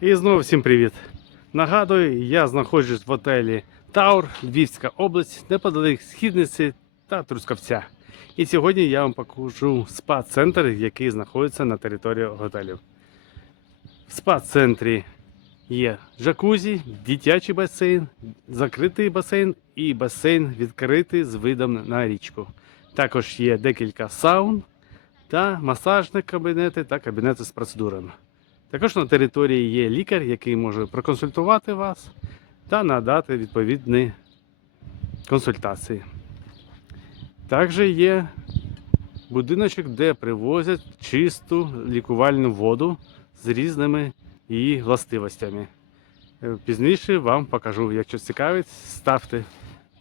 І знову всім привіт! Нагадую, я знаходжусь в готелі Таур, Львівська область, неподалік східниці та Трускавця. І сьогодні я вам покажу спа-центр, який знаходиться на території готелю. В спа-центрі є джакузі, дитячий басейн, закритий басейн і басейн відкритий з видом на річку. Також є декілька саун та масажні кабінети та кабінети з процедурами. Також на території є лікар, який може проконсультувати вас та надати відповідні консультації. Також є будиночок, де привозять чисту лікувальну воду з різними її властивостями. Е, Пізніше вам покажу. Якщо цікавить, ставте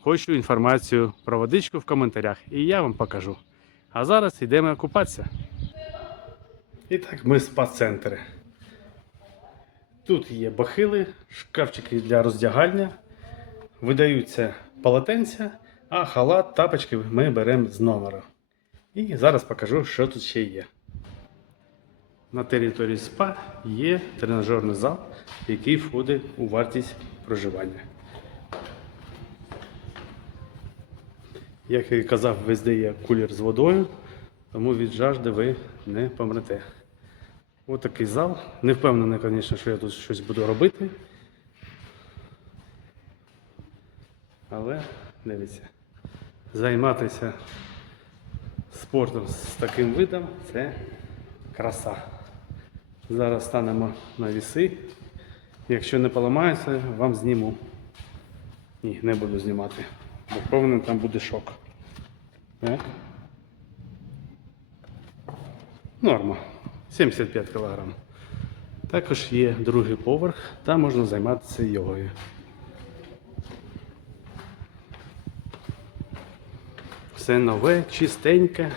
хочу інформацію про водичку в коментарях, і я вам покажу. А зараз йдемо купатися. І так, ми спа-центри. Тут є бахили, шкафчики для роздягання, видаються полотенця, а халат, тапочки ми беремо з номера. І зараз покажу, що тут ще є. На території СПА є тренажерний зал, який входить у вартість проживання. Як я і казав, везде є кулер з водою, тому від жажди ви не помрете. Ось такий зал. Не впевнений, звісно, що я тут щось буду робити. Але дивіться, займатися спортом з таким видом це краса. Зараз станемо на віси. Якщо не поламається, вам зніму. Ні, не буду знімати. Бо впевнений, там буде шок. Так. Норма. 75 кг. Також є другий поверх, там можна займатися йогою. Все нове, чистеньке.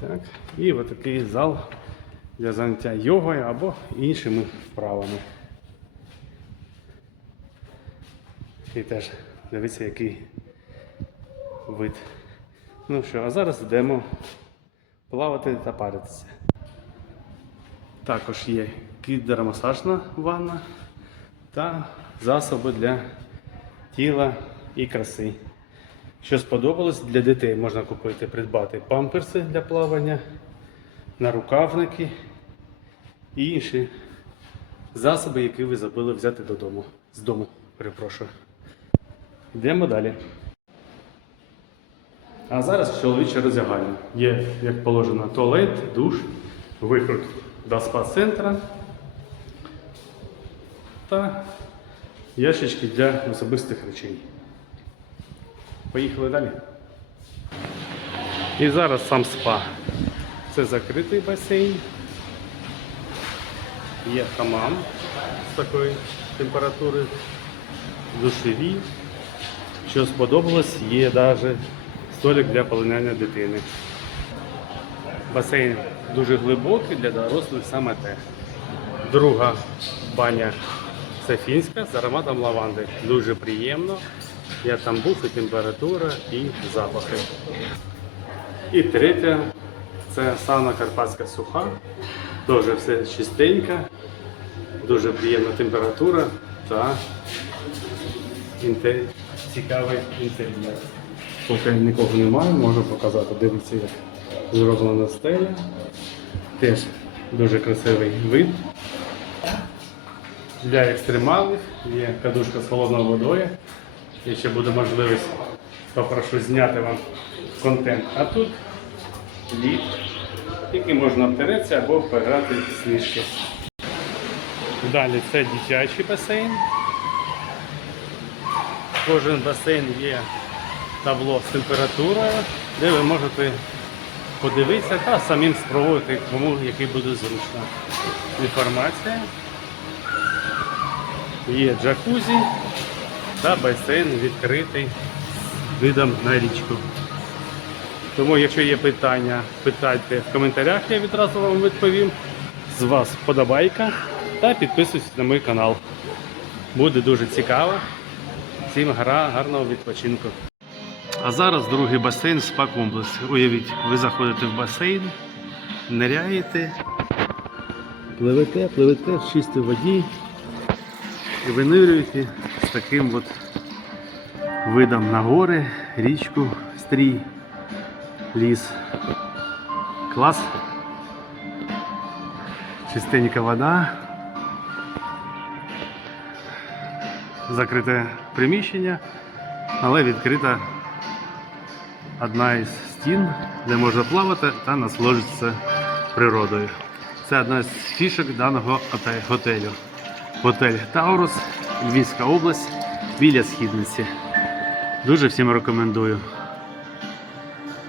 Так, і отакий зал для заняття йогою або іншими вправами. І теж дивіться, який вид. Ну що, а зараз йдемо плавати та паритися. Також є гідромасажна ванна та засоби для тіла і краси. Що сподобалось, для дітей можна купити, придбати памперси для плавання, нарукавники і інші засоби, які ви забули взяти додому. З дому, перепрошую. Йдемо далі. А зараз чоловіче роздягальня. Є, як положено, туалет, душ, виход до спа-центра та ящички для особистих речей. Поїхали далі. І зараз сам спа. Це закритий басейн. Є хамам з такої температури, душеві. Що сподобалось, є навіть столик для полиняння дитини. Басейн дуже глибокий, для дорослих саме те. Друга баня це фінська з ароматом лаванди. Дуже приємно. Я там був і температура, і запахи. І третя це сауна Карпатська суха. Теж все чистенько, дуже приємна температура та цікавий інтер'єр. Поки нікого немає, можу показати. Дивіться, як зроблена стеля. Теж дуже красивий вид. Для екстремалів є кадушка з холодною водою. Якщо буде можливість, попрошу зняти вам контент. А тут лід, який можна обтереться або пограти сніжки. Далі це дитячий басейн. Кожен басейн є табло з температурою, де ви можете подивитися та самим спробувати, кому який буде зручно. Інформація. Є джакузі та басейн відкритий з видом на річку. Тому, якщо є питання, питайте в коментарях, я відразу вам відповім. З вас подобайка та підписуйтесь на мій канал. Буде дуже цікаво. Всім гарного відпочинку. А зараз другий басейн спа комплекс. Уявіть, ви заходите в басейн, ниряєте, пливете, пливете в чистій воді і винирюєте з таким от видом на гори, річку, стрій, ліс. Клас. Чистенька вода. Закрите приміщення, але відкрита одна із стін, де можна плавати та насолоджуватися природою. Це одна з фішок даного готелю. Готель Таурус, Львівська область, біля східниці. Дуже всім рекомендую.